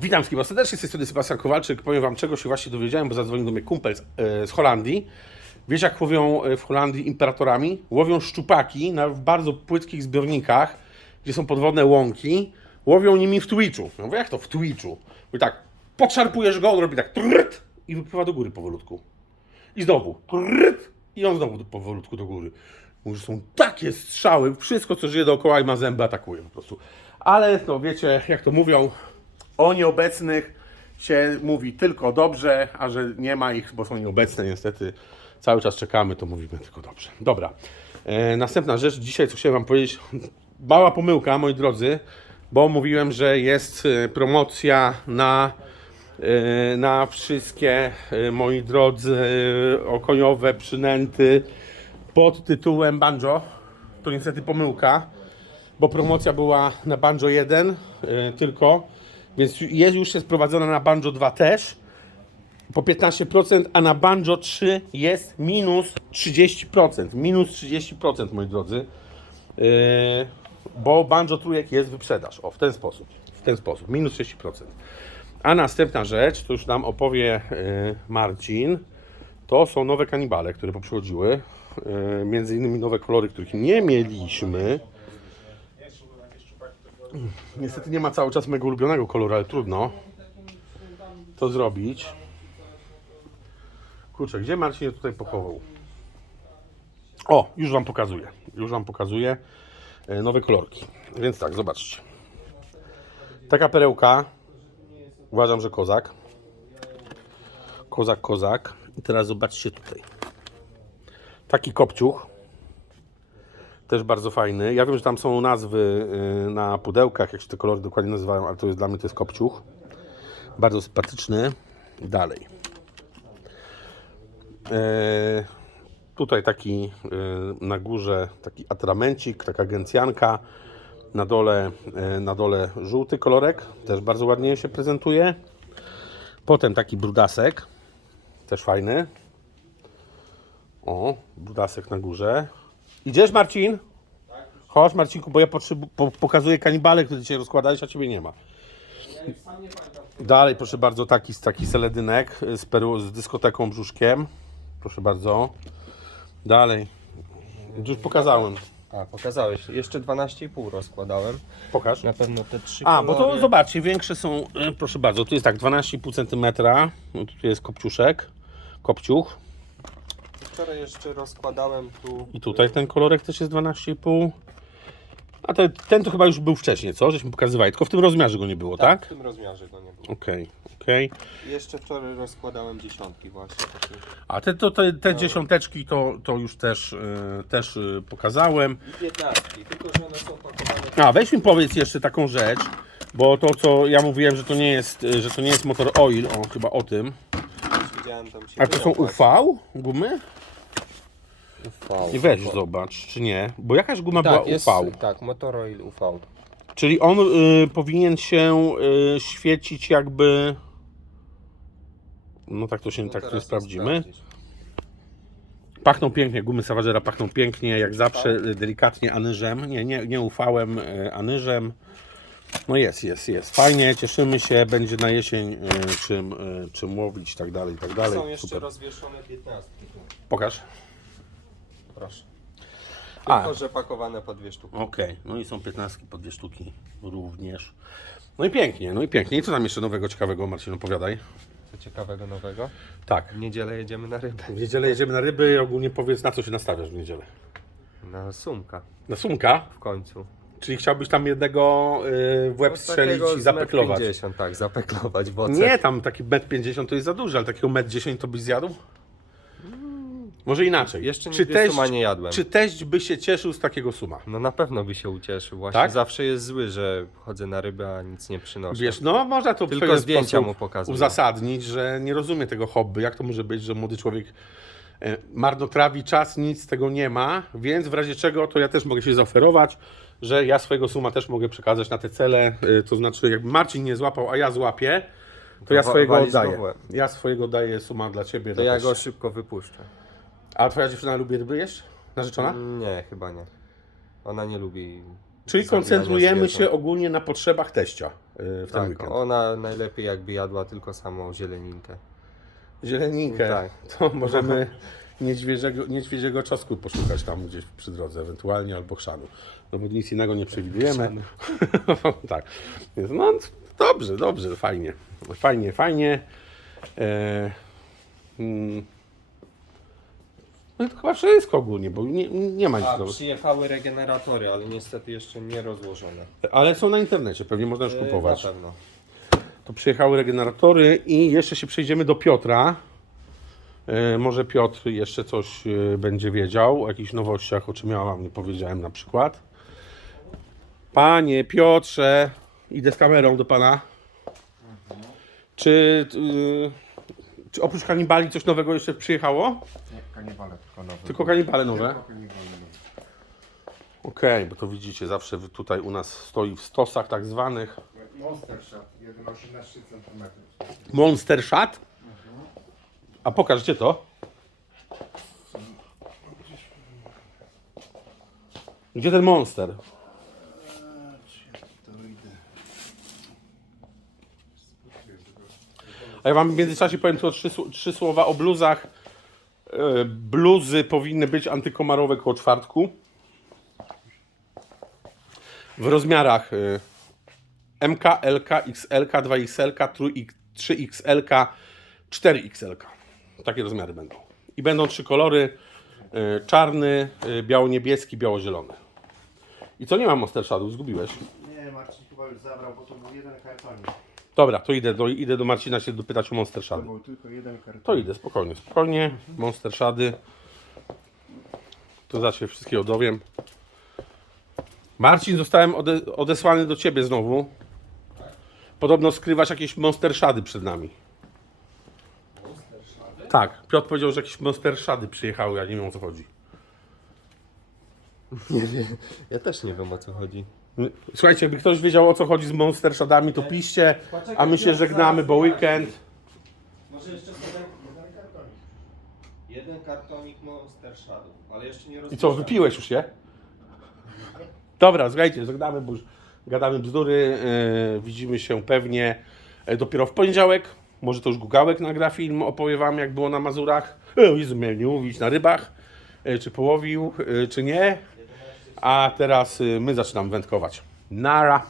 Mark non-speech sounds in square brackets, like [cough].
Witam wszystkich bardzo serdecznie, z tej strony Sebastian Kowalczyk. Powiem Wam, czego się właśnie dowiedziałem, bo zadzwonił do mnie kumpel z, e, z Holandii. Wiecie, jak łowią e, w Holandii imperatorami? Łowią szczupaki na bardzo płytkich zbiornikach, gdzie są podwodne łąki. Łowią nimi w Twitchu. Ja mówię, jak to w Twitchu? Bo tak, podszarpujesz go, on robi tak trrrt i wypływa do góry powolutku. I znowu trrrt i on znowu powolutku do góry. Mówię, są takie strzały, wszystko co żyje dookoła i ma zęby atakuje po prostu. Ale no wiecie, jak to mówią, o nieobecnych się mówi tylko dobrze, a że nie ma ich, bo są nieobecne niestety, cały czas czekamy, to mówimy tylko dobrze. Dobra, e, następna rzecz, dzisiaj co chciałem Wam powiedzieć, mała pomyłka, moi drodzy, bo mówiłem, że jest e, promocja na, e, na wszystkie, e, moi drodzy, okoniowe przynęty pod tytułem Banjo. To niestety pomyłka bo promocja była na Banjo 1 y, tylko, więc jest już jest prowadzona na Banjo 2 też po 15%, a na Banjo 3 jest minus 30%. Minus 30%, moi drodzy. Yy, bo Banjo trójek jest wyprzedaż. O, w ten sposób. W ten sposób. Minus 30%. A następna rzecz, to już nam opowie yy, Marcin, to są nowe kanibale, które poprzychodziły. Yy, między innymi nowe kolory, których nie mieliśmy. Niestety nie ma cały czas mojego ulubionego koloru, ale trudno to zrobić. Kurczę, gdzie Marcin je tutaj pochował? O, już Wam pokazuję. Już Wam pokazuję e, nowe kolorki. Więc tak, zobaczcie. Taka perełka. Uważam, że kozak. Kozak, kozak. I teraz zobaczcie tutaj. Taki kopciuch. Też bardzo fajny. Ja wiem, że tam są nazwy y, na pudełkach, jak się te kolory dokładnie nazywają, ale to jest dla mnie to jest kopciuch. Bardzo sympatyczny. Dalej. E, tutaj taki y, na górze taki atramencik, taka gencjanka. Na dole, e, na dole żółty kolorek, też bardzo ładnie się prezentuje. Potem taki brudasek, też fajny. O, brudasek na górze. Idziesz, Marcin? Chodź, Marcinku, bo ja potrzebu- po, pokazuję kanibale, które dzisiaj rozkładałeś, a ciebie nie ma. Dalej, proszę bardzo, taki, taki seledynek z, peru, z dyskoteką brzuszkiem. Proszę bardzo. Dalej. Już pokazałem. A, pokazałeś. Jeszcze 12,5 rozkładałem. Pokaż. Na pewno te trzy A, bo to kolory- zobaczcie, większe są, e, proszę bardzo, tu jest tak 12,5 cm. Tu jest kopciuszek, kopciuch. Wczoraj jeszcze rozkładałem tu. I tutaj ten kolorek też jest 12,5. A ten, ten to chyba już był wcześniej, co? Żeśmy pokazywali, tylko w tym rozmiarze go nie było, tak? W tym rozmiarze go nie było. Okej, okej. Jeszcze wczoraj rozkładałem dziesiątki właśnie. Takie. A te, to, te, te dziesiąteczki to, to już też, e, też e, pokazałem. I 15, tylko że one są pakowane. A, weź mi powiedz jeszcze taką rzecz, bo to co ja mówiłem, że to nie jest, e, że to nie jest motor oil, o chyba o tym. Widziałem tam się A to są. UV gumy? UV. I weź zobacz, czy nie, bo jakaś guma Tak, była jest, UV. tak, Motoroil UV. Czyli on y, powinien się y, świecić jakby. No tak to się No tak to teraz sprawdzimy. Pachną pięknie, gumy Savagera pachną pięknie, jak zawsze y, delikatnie anyżem. Nie, nie, nie ufałem y, anyżem. No jest, jest, jest. Fajnie, cieszymy się, będzie na jesień y, czym, y, czym łowić i tak dalej, i tak dalej. Są jeszcze Super. rozwieszone 15. tu. Pokaż. Proszę. A. Tylko, że pakowane po dwie sztuki. Okej, no i są 15 po dwie sztuki również. No i pięknie, no i pięknie. I co tam jeszcze nowego, ciekawego, Marcin, opowiadaj? Co ciekawego nowego. Tak. W niedzielę jedziemy na rybę. W niedzielę jedziemy na ryby i ogólnie powiedz, na co się nastawiasz w niedzielę? Na sumka Na sumka? w końcu. Czyli chciałbyś tam jednego y, w łeb No, strzelić takiego i z zapeklować? 1,50 tak, zapeklować w oce. Nie, tam taki metr 50 to jest za dużo, ale takiego metr 10 to byś zjadł? Może inaczej. Jeszcze czy nigdy teść, suma nie jadłem. Czy teść by się cieszył z takiego suma? No na pewno by się ucieszył. Właśnie Tak? zawsze jest zły, że chodzę na ryby, a nic nie przynoszę. Wiesz, no można to w Tylko pewien zdjęcia sposób mu pokazuję. uzasadnić, że nie rozumie tego hobby. Jak to może być, że młody człowiek e, marnotrawi czas, nic z tego nie ma, więc w razie czego to ja też mogę się zaoferować, że ja swojego suma też mogę przekazać na te cele, e, to znaczy jakby Marcin nie złapał, a ja złapię, to ja wa- swojego oddaję. Ja swojego daję suma dla Ciebie. To dla ja go szybko wypuszczę. A Twoja dziewczyna lubi ryby jeść? Narzeczona? Nie, chyba nie. Ona nie lubi Czyli zabijania koncentrujemy się ogólnie na potrzebach teścia y, w ten Tak, weekend. ona najlepiej jakby jadła tylko samą zieleninkę. Zieleninkę, Tak. to możemy niedźwiedziego, niedźwiedziego czosku poszukać tam gdzieś przy drodze, ewentualnie albo chrzanu. No bo nic innego nie przewidujemy. [laughs] tak. Więc No dobrze, dobrze, fajnie. Fajnie, fajnie. E, mm. No i to chyba wszystko ogólnie, bo nie, nie ma nic A, nowego. przyjechały regeneratory, ale niestety jeszcze nie rozłożone. Ale są na internecie, pewnie można już E, kupować. Na pewno. to przyjechały regeneratory i jeszcze się przejdziemy do Piotra. E, może Piotr jeszcze coś e, będzie wiedział o jakichś nowościach, o czym ja wam nie powiedziałem na przykład. Panie Piotrze, idę z kamerą do pana. Czy, y, czy oprócz kanibali coś nowego jeszcze przyjechało? Kanibale tylko nowe. Tylko kanibale nowe? Tylko kanibale nowe. Okej, bo to widzicie, zawsze tutaj u nas stoi w stosach tak zwanych. Monster Shot, 1,18 cm. Monster Shot? A pokaż, gdzie to? Gdzie ten monster? A ja wam w międzyczasie powiem tylko trzy, sł- trzy słowa o bluzach. E, Bluzy powinny być antykomarowe koło czwartku. W rozmiarach e, MK, LK, XL, 2XL, 3XL, 4XL. Takie rozmiary będą. I będą trzy kolory: y, czarny, biało-niebieski, biało-zielony. I co nie mam Monster Shadow, zgubiłeś. Nie, Marcin chyba już zabrał, bo to był jeden kartonik. Dobra, to idę do, idę do Marcina się dopytać o Monster To był tylko jeden kartonik. To idę, spokojnie, spokojnie. Monster Shady. To zaraz się wszystkiego dowiem. Marcin, zostałem ode, odesłany do ciebie znowu. Podobno skrywasz jakieś Monster Shady przed nami. Tak, Piotr powiedział, że jakieś Monster Shady przyjechały, ja nie wiem o co chodzi. Nie wiem. Ja też nie wiem o co chodzi. Słuchajcie, jakby ktoś wiedział o co chodzi z Monster Shadami, to piszcie, a my się żegnamy, bo weekend. Może jeszcze jeden, jeden kartonik. Jeden kartonik Monster Shadow, ale jeszcze nie I co, wypiłeś już je? Dobra, słuchajcie, żegnamy, bo już gadamy bzdury. Yy, widzimy się pewnie e, dopiero w poniedziałek. Może to już Gugałek nagra film, opowie wam jak było na Mazurach. E, Jezu, miałem nie mówić, na rybach. Czy połowił, czy nie. A teraz e, my zaczynamy wędkować. Nara.